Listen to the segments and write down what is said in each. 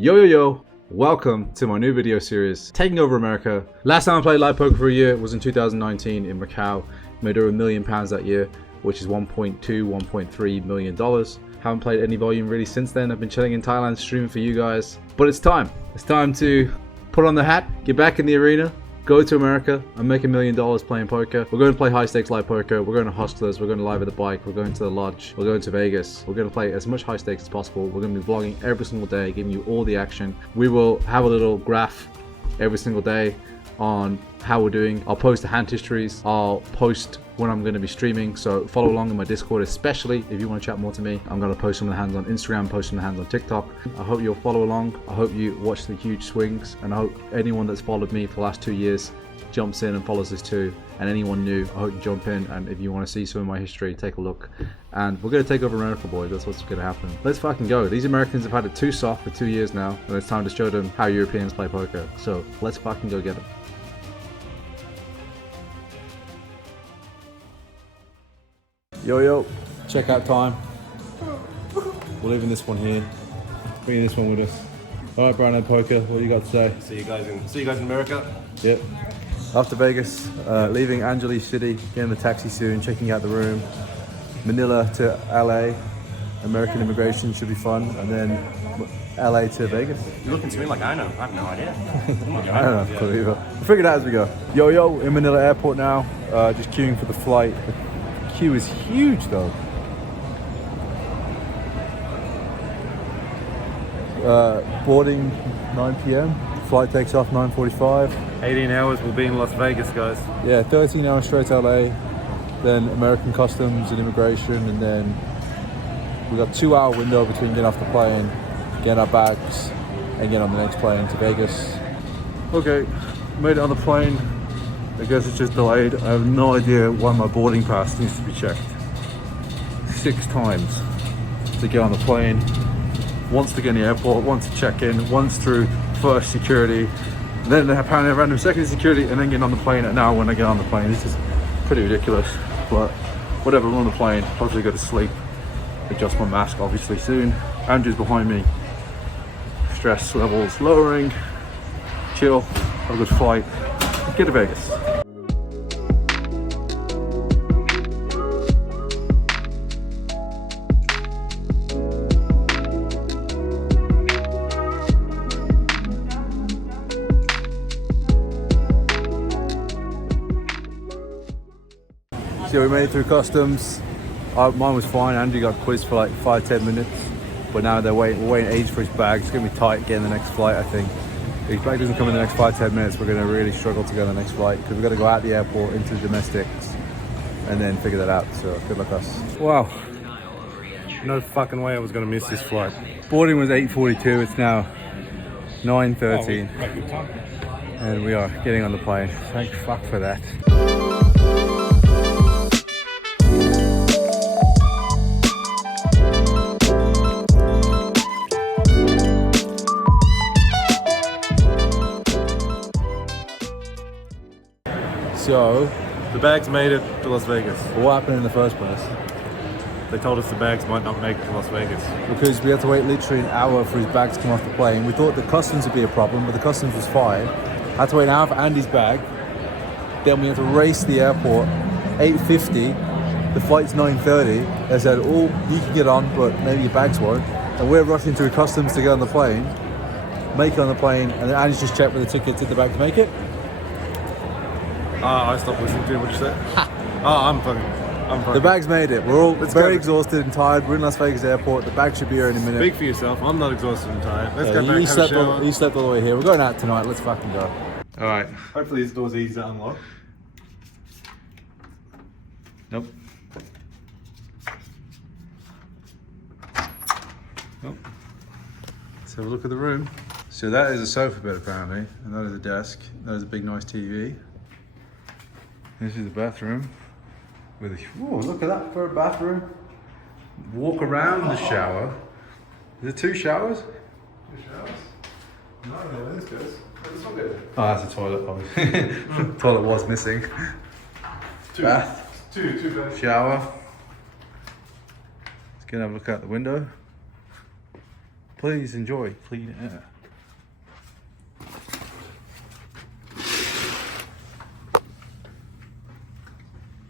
Yo, welcome to my new video series, Taking Over America. Last time I played live poker for a year was in 2019 in Macau. Made over £1 million that year, which is $1.3 million. Haven't played any volume really since then. I've been chilling in Thailand, streaming for you guys. But it's time. It's time to put on the hat, get back in the arena, go to America and make $1 million playing poker. We're going to play high stakes live poker. We're going to Hustlers. We're going to Live at the Bike. We're going to the Lodge. We're going to Vegas. We're going to play as much high stakes as possible. We're going to be vlogging every single day, giving you all the action. We will have a little graph every single day on how we're doing. I'll post the hand histories. I'll post when I'm going to be streaming, so follow along in my Discord, especially if you want to chat more to me. I'm going to post some of the hands on Instagram, post some of the hands on TikTok. I hope you'll follow along. I hope you watch the huge swings, and I hope anyone that's followed me for the last 2 years jumps in and follows this too. And anyone new, I hope you jump in, and if you want to see some of my history, take a look. And we're going to take over America, boys. That's what's going to happen. Let's fucking go. These Americans have had it too soft for 2 years now, and it's time to show them how Europeans play poker. So let's fucking go get them. Yo, check out time. We're leaving this one here. Bringing this one with us. All right, Brandon Poker, what do you got to say? See you guys in America. Yep. After Vegas, leaving Angeles City, getting the taxi soon, checking out the room. Manila to LA, American immigration should be fun, and then LA to Vegas. You're looking to me like I know. I have no idea. I don't know, cool either. We'll figure it out as we go. Yo, in Manila Airport now, just queuing for the flight. The queue is huge though. Boarding 9 p.m. Flight takes off 9:45. 18 hours, we'll be in Las Vegas, guys. Yeah, 13 hours straight to LA, then American customs and immigration, and then we got 2-hour window between getting off the plane, getting our bags, and getting on the next plane to Vegas. Okay, made it on the plane. I guess it's just delayed. I have no idea why my boarding pass needs to be checked 6 times to get on the plane. Once to get in the airport, once to check in, once through first security, then apparently a random second security, and then getting on the plane. And now when I get on the plane, this is pretty ridiculous. But whatever, we're on the plane. Hopefully go to sleep. Adjust my mask obviously soon. Andrew's behind me. Stress levels lowering. Chill. Have a good flight. Get to Vegas. So we made it through customs. Mine was fine. Andrew got quizzed for like 5-10 minutes, but now we're waiting ages for his bag. It's gonna be tight getting the next flight, I think. If his bag doesn't come in the next 5-10 minutes, we're gonna really struggle to get on the next flight, because we've got to go out the airport into the domestics and then figure that out. So good luck us. Wow. No fucking way I was gonna miss this flight. Boarding was 8:42. It's now 9:13, and we are getting on the plane. Thank fuck for that. So, The bags made it to Las Vegas. what happened in the first place? They told us the bags might not make it to Las Vegas. Because we had to wait literally an hour for his bag to come off the plane. We thought the customs would be a problem, but the customs was fine. Had to wait an hour for Andy's bag. Then we had to race to the airport. 8:50. The flight's 9:30. They said, "Oh, you can get on, but maybe your bags won't." And we're rushing through customs to get on the plane. Make it on the plane, and then Andy's just checked with the ticket. Did the bag make it? I stopped listening to you. What you say? I'm fucking. The bag's made it. We're all very exhausted and tired. We're in Las Vegas airport. The bag should be here in a minute. Speak for yourself. I'm not exhausted and tired. Let's go back You and have a shower. you slept all the way here. We're going out tonight. Let's fucking go. All right. Hopefully this door's easy to unlock. Nope. Nope. Let's have a look at the room. So that is a sofa bed apparently, and that is a desk. That is a big nice TV. This is the bathroom. With a, whoa, look at that for a bathroom. Walk around the shower. Is it 2 showers? 2 showers? No, I don't know where this goes. This one goes. Oh, that's a toilet probably. Toilet was missing. 2. Bath. 2 beds. Shower. Let's go and have a look out the window. Please enjoy clean air.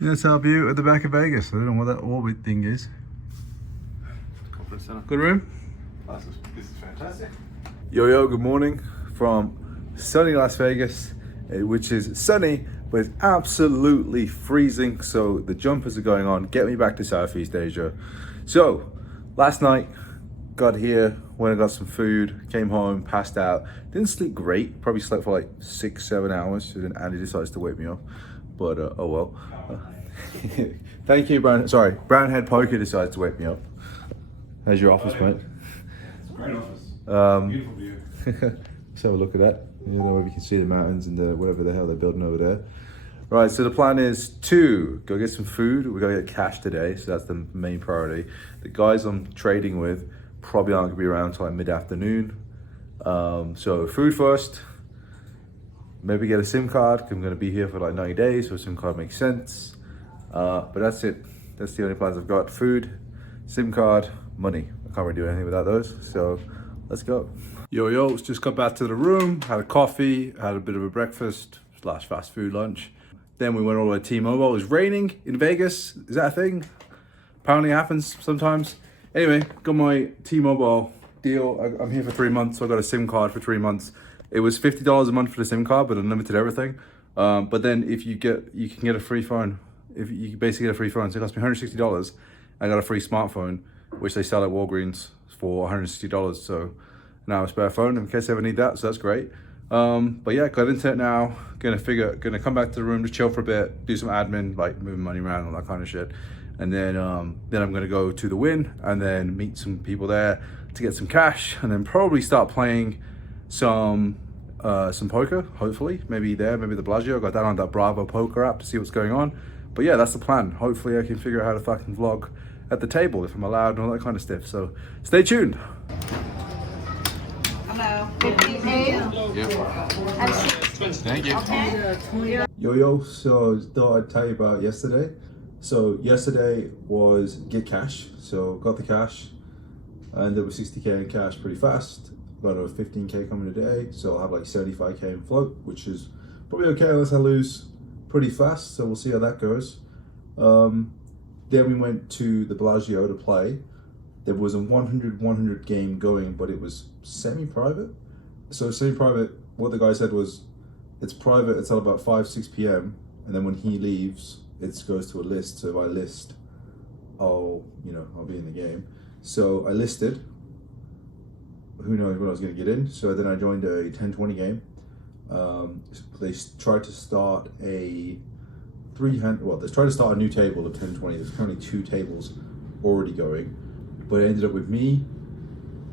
That's our view at the back of Vegas. I don't know what that orbit thing is. Conference center. Good room? This is fantastic. Yo, good morning from sunny Las Vegas, which is sunny, but it's absolutely freezing. So the jumpers are going on. Get me back to Southeast Asia. So last night, got here, went and got some food, came home, passed out. Didn't sleep great. Probably slept for like 6-7 hours. And then Andy decides to wake me up. But oh well. Thank you, Brown. Sorry, Brownhead Poker decides to wake me up. How's your office, mate? It's a great office. Beautiful view. Let's have a look at that. You know, where we can see the mountains and the whatever the hell they're building over there. Right, so the plan is to go get some food. We gotta get cash today, so that's the main priority. The guys I'm trading with probably aren't gonna be around till like mid-afternoon. So food first. Maybe get a SIM card. I'm gonna be here for like 90 days, so a SIM card makes sense. But that's it. That's the only plans I've got. Food, SIM card, money. I can't really do anything without those, so let's go. Yo, just got back to the room, had a coffee, had a bit of a breakfast / fast food lunch. Then we went all the way to T-Mobile. It was raining in Vegas. Is that a thing? Apparently it happens sometimes. Anyway, got my T-Mobile deal. I'm here for 3 months, so I got a SIM card for 3 months. It was $50 a month for the SIM card, but unlimited everything. But then if you can get a free phone. If you basically get a free phone, so it cost me $160. I got a free smartphone, which they sell at Walgreens for $160. So now I have a spare phone in case I ever need that. So that's great. But yeah, got into it now. Gonna come back to the room to chill for a bit, do some admin, like moving money around, all that kind of shit. And then I'm gonna go to the Win and then meet some people there to get some cash, and then probably start playing some poker, hopefully. Maybe the Bellagio. I got that on that Bravo poker app to see what's going on. But yeah, that's the plan. Hopefully I can figure out how to fucking vlog at the table if I'm allowed and all that kind of stuff. So stay tuned. Hello. 58. Thank you. Okay. Yo, so thought I'd tell you about yesterday. So yesterday was get cash. So got the cash, and there was 60K in cash pretty fast. Got over 15K coming today, so I'll have like 75K in float, which is probably okay unless I lose pretty fast. So we'll see how that goes. Then we went to the Bellagio to play. There was a 100 game going, but it was semi-private. So semi-private, what the guy said was, it's private until about 5-6 p.m. and then when he leaves, it goes to a list. So if I list, I'll be in the game. So I listed. Who knows when I was going to get in. So then I joined a 10-20 game. They tried to start a new table of 10-20. There's currently 2 tables already going, but it ended up with me,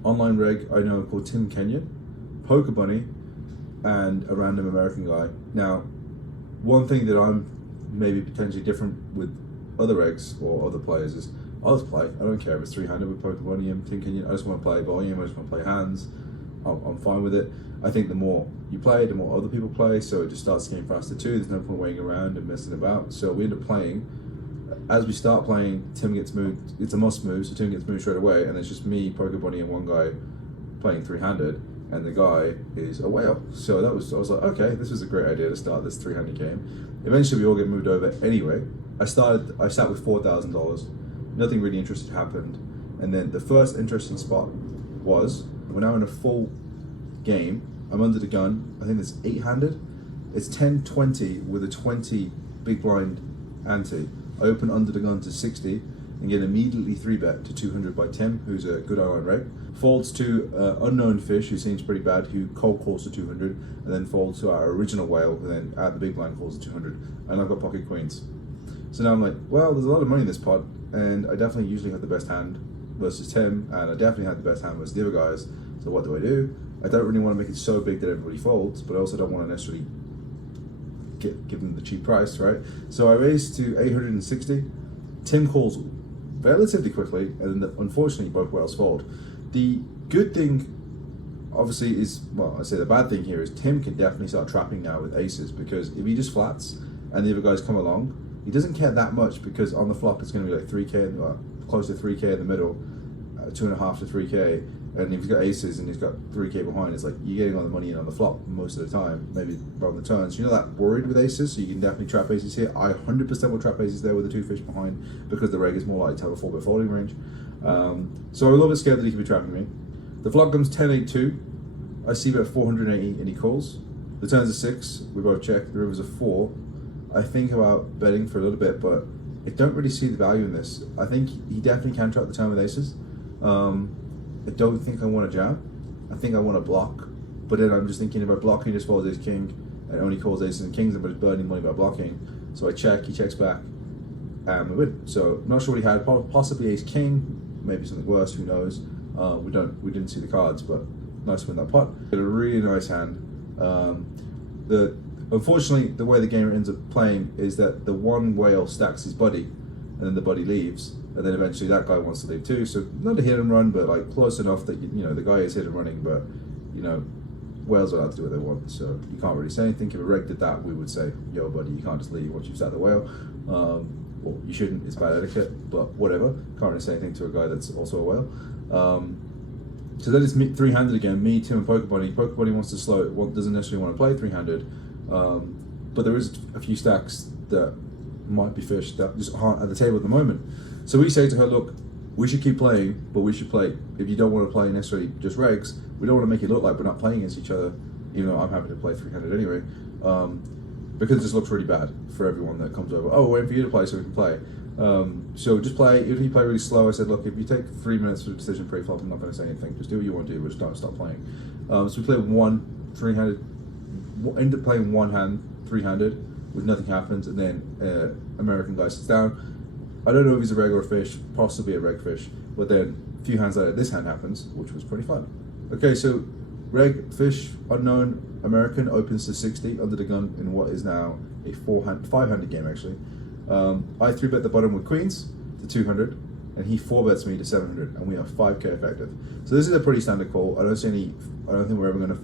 online reg I know called Tim Kenyon, Poker Bunny, and a random American guy. Now, one thing that I'm maybe potentially different with other regs or other players is I'll just play. I don't care if it's 3-handed with Poker Bunny and Tim Kenyon. I just want to play volume. I just want to play hands. I'm fine with it. I think the more you play, the more other people play, so it just starts the game faster too. There's no point waiting around and messing about. So we end up playing. As we start playing, Tim gets moved. It's a must move, so Tim gets moved straight away, and it's just me, Poker Bunny, and one guy playing 3-handed, and the guy is a whale. So I was like, okay, this was a great idea to start this 3-handed game. Eventually, we all get moved over anyway. I sat with $4,000. Nothing really interesting happened, and then the first interesting spot was we're now in a full game. I'm under the gun. I think it's 8-handed. It's 10-20 with a 20 big blind ante. I open under the gun to 60 and get immediately 3-bet to 200 by Tim, who's a good online reg. Folds to unknown fish, who seems pretty bad, who cold calls to 200, and then folds to our original whale, who then at the big blind calls to 200. And I've got pocket queens. So now I'm like, well, there's a lot of money in this pot, and I definitely usually have the best hand versus Tim, and I definitely had the best hand versus the other guys. So what do? I don't really want to make it so big that everybody folds, but I also don't want to necessarily give them the cheap price, right? So I raised to 860. Tim calls relatively quickly, and unfortunately both whales fold. The good thing, obviously, is, well, I say the bad thing here is Tim can definitely start trapping now with aces, because if he just flats and the other guys come along, he doesn't care that much, because on the flop it's going to be like 3K, close to 3K in the middle, 2.5 to 3K, And if he's got aces and he's got 3k behind, it's like you're getting all the money in on the flop most of the time, maybe around the turns. You're not that worried with aces, so you can definitely trap aces here. I 100% will trap aces there with the 2 fish behind because the reg is more likely to have a 4-bet folding range. So I'm a little bit scared that he could be trapping me. The flop comes 10-8-2. I see bet 480 and he calls. The turn's a 6. We both check. The river's a 4. I think about betting for a little bit, but I don't really see the value in this. I think he definitely can trap the turn with aces. I don't think I want to jam. I think I want to block. But then I'm just thinking if I block, he just folds ace king and only calls aces and kings, but it's burning money by blocking. So I check, he checks back, and we win. So I'm not sure what he had. Possibly ace king, maybe something worse. Who knows? We didn't see the cards, but nice to win that pot. Had a really nice hand. Unfortunately, the way the game ends up playing is that the one whale stacks his buddy, and then the buddy leaves, and then eventually that guy wants to leave too. So not a hit and run, but like close enough that you know the guy is hit and running, but you know whales are allowed to do what they want. So you can't really say anything. If a reg did that, we would say, "Yo, buddy, you can't just leave once you've stacked the whale." Well, you shouldn't. It's bad etiquette, but whatever. Can't really say anything to a guy that's also a whale. So that is me three-handed again. Me, Tim, and Poker Bunny. Poker Bunny wants to slow it. Doesn't necessarily want to play three-handed, but there is a few stacks that might be fish that just aren't at the table at the moment. So we say to her, look, we should keep playing, but we should play. If you don't want to play necessarily just regs, we don't want to make it look like we're not playing against each other, even though I'm happy to play three-handed anyway, because this looks really bad for everyone that comes over. Oh, we're waiting for you to play so we can play. So just play. Even if you play really slow, I said, look, if you take 3 minutes for the decision pre-flop, I'm not going to say anything. Just do what you want to do, but just don't stop playing. So we played one three-handed, ended up playing one hand three-handed, with nothing happens, and then American guy sits down. I don't know if he's a reg or a fish, possibly a reg fish, but then a few hands later, this hand happens, which was pretty fun. Okay, so reg, fish, unknown, American opens to 60 under the gun in what is now a five-handed game actually. I 3-bet the bottom with queens to 200, and he 4-bets me to 700, and we are 5k effective. So this is a pretty standard call. I don't think we're ever going to have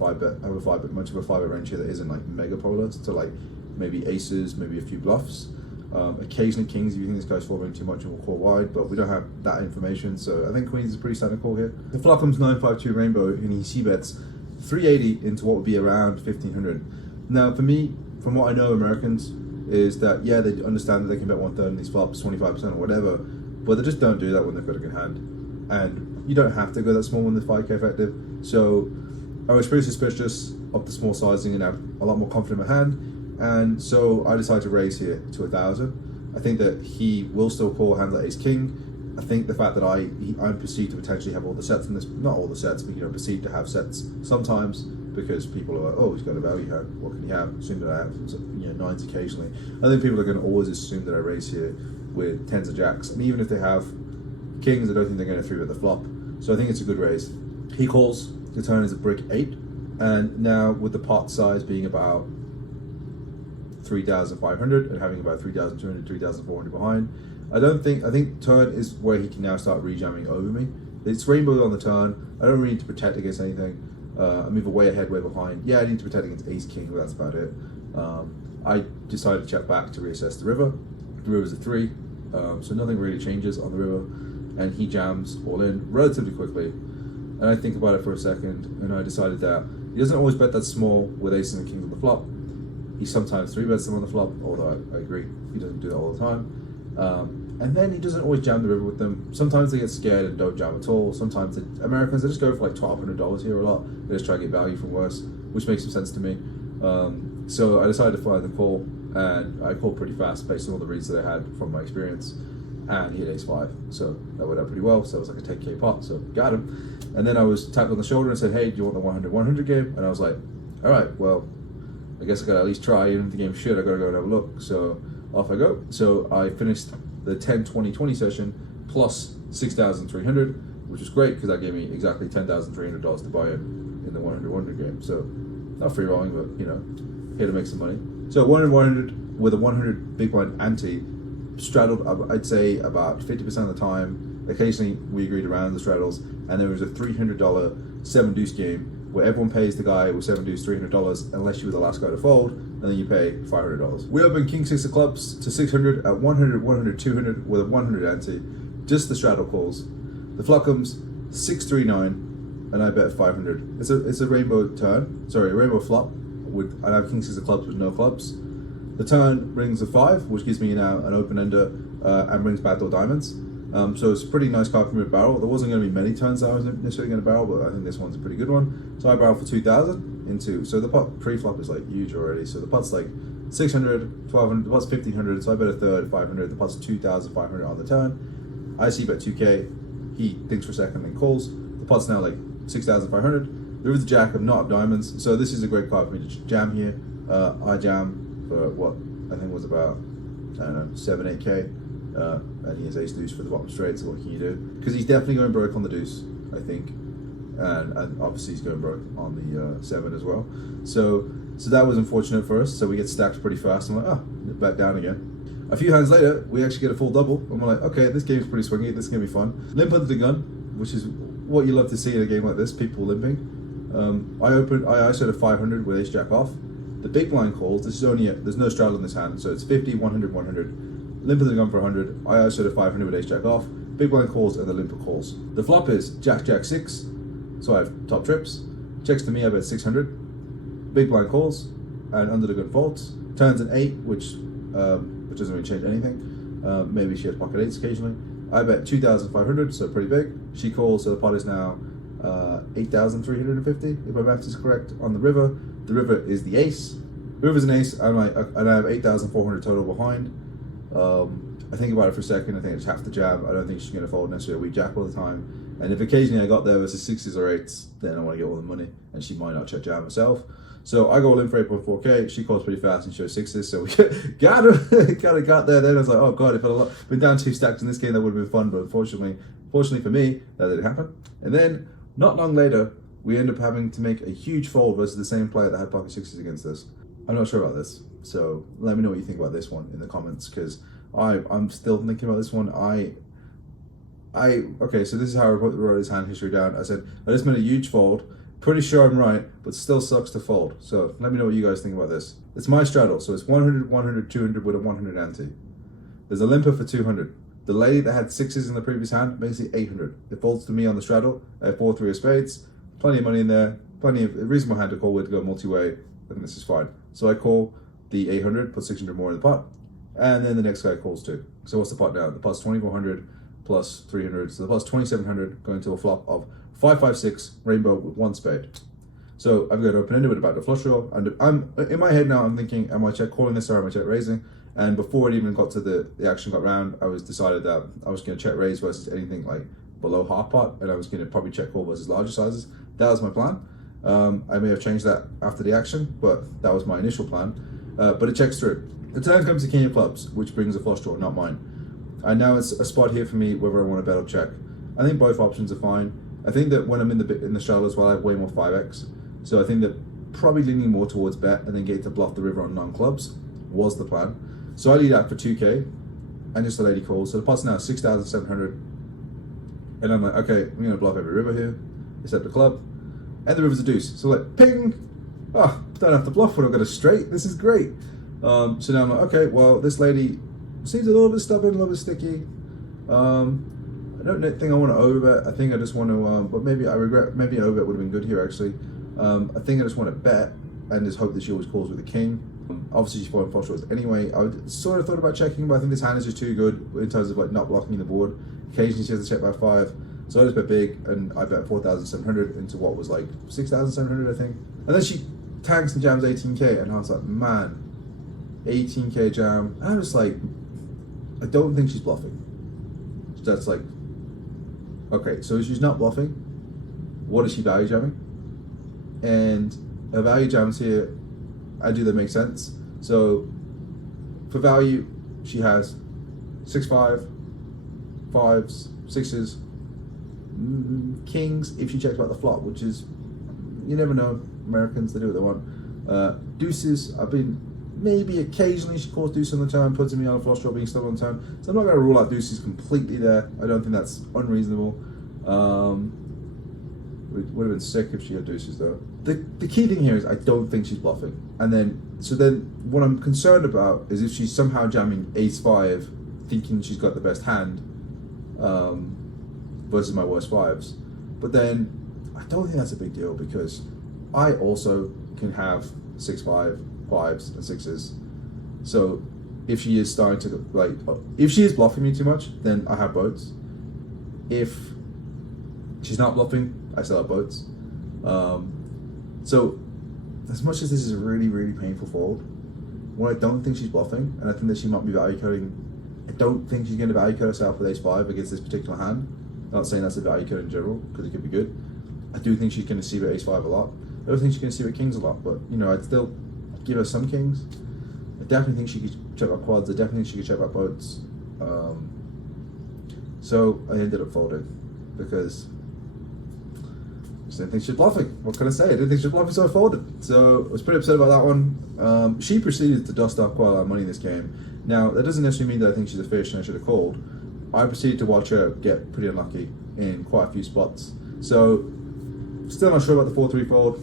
much of a 5-bet range here that isn't like mega polar, so like maybe aces, maybe a few bluffs. Occasionally kings if you think this guy's 4-betting too much and will call wide, but we don't have that information, so I think queens is a pretty standard call here. The flop comes 9-5-2 rainbow, and he c-bets 380 into what would be around 1500. Now for me, from what I know Americans, is that yeah, they understand that they can bet 1/3 in these flops, 25% or whatever, but they just don't do that when they've got a good hand. And you don't have to go that small when they're 5k effective. So I was pretty suspicious of the small sizing and have a lot more confident in my hand. And so I decided to raise here to 1,000. I think that he will still call hands like ace king. I think the fact that I'm perceived to potentially have all the sets in this, not all the sets, but you know, perceived to have sets sometimes, because people are like, oh, he's got a value hand, what can he have? Assume that I have, you know, nines occasionally. I think people are going to always assume that I raise here with tens of jacks, and even if they have kings, I don't think they're going to 3-bet the flop. So I think it's a good raise. He calls, the turn is a brick 8, and now with the pot size being about 3,500 and having about 3,200, 3,400 behind, I think turn is where he can now start rejamming over me. It's rainbow on the turn. I don't really need to protect against anything. I'm either way ahead, way behind. Yeah, I need to protect against ace king, but that's about it. I decided to check back to reassess the river. The river's a 3, so nothing really changes on the river, and he jams all in relatively quickly. And I think about it for a second, and I decided that he doesn't always bet that small with aces and kings on the flop. He sometimes 3-bets them on the flop, although I agree, he doesn't do that all the time. And then he doesn't always jam the river with them. Sometimes they get scared and don't jam at all. Sometimes Americans, they just go for like $1,200 here a lot. They just try to get value from worse, which makes some sense to me. So I decided to fly the call, and I called pretty fast based on all the reads that I had from my experience. And he had ace-5, so that went out pretty well. So it was like a 10k pot, so got him. And then I was tapped on the shoulder and said, hey, do you want the 100-100 game? And I was like, all right, well, I guess I gotta at least try. Even if the game's shit, I gotta go and have a look. So off I go. So I finished the 10-20-20 session plus 6,300, which was great because that gave me exactly $10,300 to buy in the 100-100 game. So not free rolling, but you know, here to make some money. So 100-100 with a 100 big blind ante, straddled I'd say about 50% of the time. Occasionally we agreed around the straddles, and there was a $300 7 deuce game where everyone pays the guy with 7 deuce $300 unless you were the last guy to fold, and then you pay $500. We open king 6 of clubs to 600 at 100, 100, 200 with a 100 ante, just the straddle calls. The flop comes 639, and I bet 500. It's a rainbow turn, sorry, a rainbow flop. And I have king six of clubs with no clubs. The turn brings a 5, which gives me now an open ender and brings backdoor diamonds. So it's a pretty nice card for me to barrel. There wasn't going to be many turns that I was necessarily going to barrel, but I think this one's a pretty good one. So I barrel for 2,000 into, so the pot pre-flop is like huge already. So the pot's like 600, 1,200, the pot's 1,500, so I bet a third, 500. The pot's 2,500 on the turn. I see bet 2K. He thinks for a second, then calls. The pot's now like 6,500. There is a jack of not of diamonds, so this is a great card for me to jam here. I jam for what I think was about, I don't know, 7, 8K. And he has ace deuce for the bottom straight, so what can you do? Because he's definitely going broke on the deuce, I think, and obviously he's going broke on the 7 as well. So that was unfortunate for us. So we get stacked pretty fast. I'm like, oh, back down again. A few hands later, we actually get a full double, and we're like, okay, this game's pretty swingy. This is gonna be fun. Limp under the gun, which is what you love to see in a game like this. People limping. I ISO'd a 500 with ace jack off. The big blind calls. This is only there's no straddle in this hand, so it's 50, 100, 100. Limp under the gun for 100. I ISO'd a 500 with ace jack off. Big blind calls and the limper calls. The flop is jack jack 6, so I have top trips. Checks to me, I bet 600. Big blind calls and under the gun folds. Turns an 8, which doesn't really change anything. Maybe she has pocket 8s occasionally. I bet 2,500, so pretty big. She calls, so the pot is now 8,350, if my math is correct. On the river is the ace. The river's an ace, and I have 8,400 total behind. I think about it for a second. I think it's half the jab. I don't think she's going to fold necessarily a weak jack all the time. And if occasionally I got there versus 6s or 8s, then I want to get all the money, and she might not check jab herself. So I go all in for 8.4K. She calls pretty fast and shows 6s, so we got there. Then I was like, oh god, if I'd been down 2 stacks in this game, that would have been fun. But unfortunately for me, that didn't happen. And then not long later, we end up having to make a huge fold versus the same player that had pocket 6s against us. I'm not sure about this, so let me know what you think about this one in the comments, because I'm still thinking about this one. Okay, so this is how I wrote his hand history down. I said, I just made a huge fold. Pretty sure I'm right, but still sucks to fold. So let me know what you guys think about this. It's my straddle, so it's 100, 100, 200 with a 100 ante. There's a limper for 200. The lady that had 6s in the previous hand makes it 800. It folds to me on the straddle. I have 4, 3 of spades. Plenty of money in there. Plenty of a reasonable hand to call with to go multi-way. I think this is fine. So I call the 800, put 600 more in the pot, and then the next guy calls too. So what's the pot now? The pot's 2,400 plus 300, so the pot's 2,700 going to a flop of 556 rainbow with 1 spade. So I've got open ended with a backdoor flush draw, and I'm in my head now. I'm thinking, am I check calling this or am I check raising? And before it even got to the action got round, I was decided that I was going to check raise versus anything like below half pot, and I was going to probably check call versus larger sizes. That was my plan. I may have changed that after the action, but that was my initial plan. But it checks through. The turn comes to king of clubs, which brings a flush draw, not mine. And now it's a spot here for me whether I want to bet or check. I think both options are fine. I think that when I'm in the straddle as well, I have way more 5x. So I think that probably leaning more towards bet and then get to bluff the river on non-clubs was the plan. So I lead out for 2K, and just the lady calls. So the pot's now 6,700. And I'm like, okay, I'm going to bluff every river here, except the club. And the river's a deuce. So like, ping! Oh, don't have to bluff when I've got a straight. This is great. So now I'm like, okay, well, this lady seems a little bit stubborn, a little bit sticky. I don't think I want to overbet. I think I just want to, but maybe I regret, maybe an overbet would have been good here actually. I think I just want to bet and just hope that she always calls with the king. Obviously she's following flush draws anyway. I sort of thought about checking, but I think this hand is just too good in terms of like not blocking the board. Occasionally she has to check by 5. So I just bet big, and I bet 4,700 into what was like 6,700, I think. And then she tanks and jams 18K, and I was like, man, 18K jam. And I was like, I don't think she's bluffing. That's like, okay, so she's not bluffing. What is she value jamming? And her value jams here, I do that make sense. So for value, she has 6-5, 5s, 6s, kings if she checks about the flop, which is, you never know, Americans, they do what they want. Deuces, I've been, maybe occasionally she calls deuce on the turn, puts me on a flush draw being still on the turn. So I'm not going to rule out deuces completely there. I don't think that's unreasonable. It would have been sick if she had deuces though. The key thing here is I don't think she's bluffing. And then, so then what I'm concerned about is if she's somehow jamming ace-5, thinking she's got the best hand, versus my worst 5s. But then I don't think that's a big deal because I also can have 6-5, 5s, and 6s. So if she is starting to if she is bluffing me too much, then I have boats. If she's not bluffing, I still have boats. So as much as this is a really, really painful fold, when I don't think she's bluffing, and I think that she might be value coding, I don't think she's going to value code herself with ace-5 against this particular hand. Not saying that's a value code in general, because it could be good. I do think she's going to see with ace-5 a lot. I don't think she's going to see with kings a lot, but you know, I'd still give her some kings. I definitely think she could check out quads. I definitely think she could check out boats. So I ended up folding because I just didn't think she was bluffing. What can I say? I didn't think she was bluffing, so I folded. So I was pretty upset about that one. She proceeded to dust off quite a lot of money in this game. Now, that doesn't necessarily mean that I think she's a fish and I should have called. I proceeded to watch her get pretty unlucky in quite a few spots. So, still not sure about the 4-3 fold.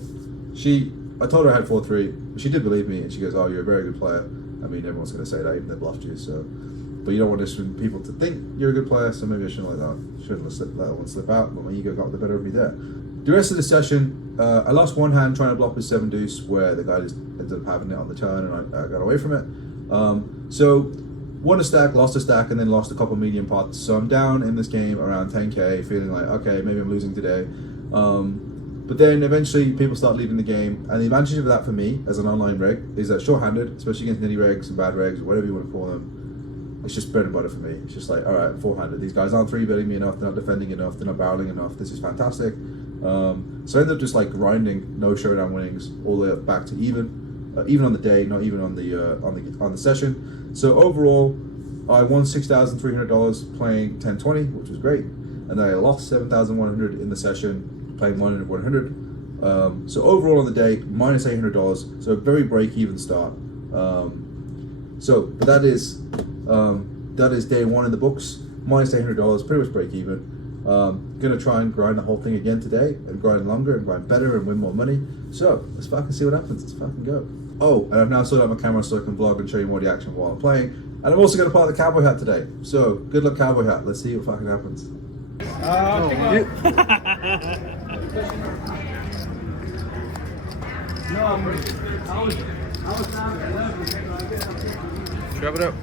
I told her I had 4-3, but she did believe me, and she goes, "Oh, you're a very good player." I mean, everyone's going to say that, even if they bluffed you. So, but you don't want people to think you're a good player, so maybe I shouldn't let that. Shouldn't let that one slip out. But my ego got the better of me there. The rest of the session, I lost one hand trying to block with 7 deuce, where the guy just ended up having it on the turn, and I got away from it. So won a stack, lost a stack, and then lost a couple medium pots. So I'm down in this game around 10k, feeling like, okay, maybe I'm losing today. But then eventually people start leaving the game, and the advantage of that for me as an online reg is that short-handed, especially against nitty regs and bad regs, or whatever you want to call them, it's just bread and butter for me. It's just like, all right, four-handed. These guys aren't 3-betting me enough, they're not defending enough, they're not barreling enough. This is fantastic. So I ended up just like grinding no showdown winnings all the way up back to even on the day, not even on the session. So overall, I won $6,300 playing 10-20, which was great, and then I lost $7,100 in the session playing 100. So overall on the day, minus $800. So a very break-even start. But that is day one in the books. Minus $800, pretty much break even. Gonna try and grind the whole thing again today, and grind longer, and grind better, and win more money. So let's fucking see what happens. Let's fucking go. Oh, and I've now sorted out my camera so I can vlog and show you more of the action while I'm playing. And I'm also gonna part the cowboy hat today. So good luck, cowboy hat. Let's see what fucking happens. Grab it up.